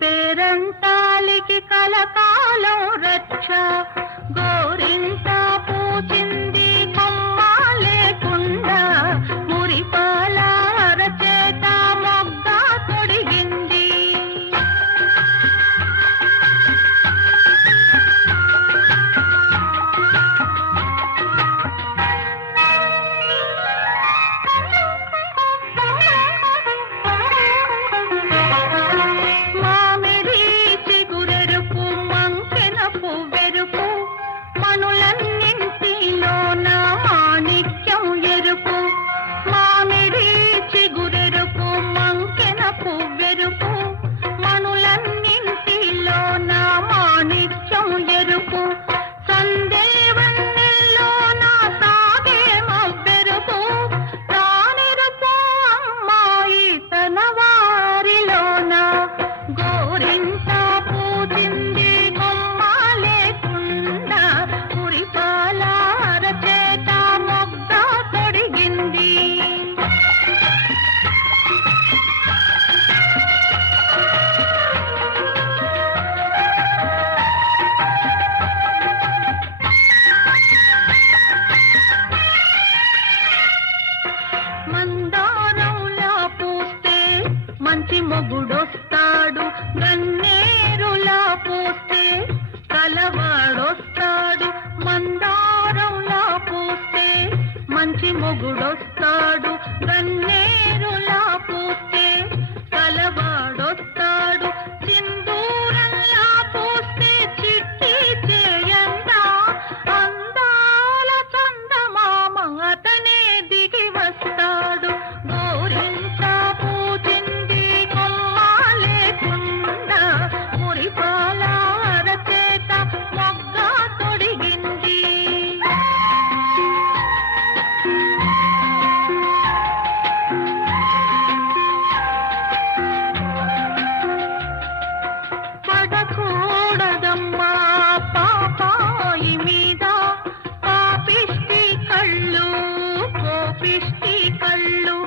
పేరంటాలికి కలకాలం రక్ష గోరింట పూచింది కొమ్మ లేకుండా మురిపాల అరచేత మొగ్గ తొడిగింది. మందారంలా పూస్తే మంచి మొగుడొస్తాడు, గన్నేరులా పూస్తే కలవాడొస్తాడు. మందారంలా పూస్తే మంచి మొగుడొస్తాడు, గన్నేరులా పూస్తే కలవాడొస్తాడు. సింధూరంలా పూస్తే చిట్టి చేయండా అందాల చందమామ అతనే దిగి వస్తాడు. గోరింట పూచింది కొమ్మ లేకుండా మురిపాల అరచేత మొగ్గ తొడిగింది. పడకూడదమ్మా పాపాయి మీద పాపిష్టి కళ్ళు కోపిష్టి కళ్ళు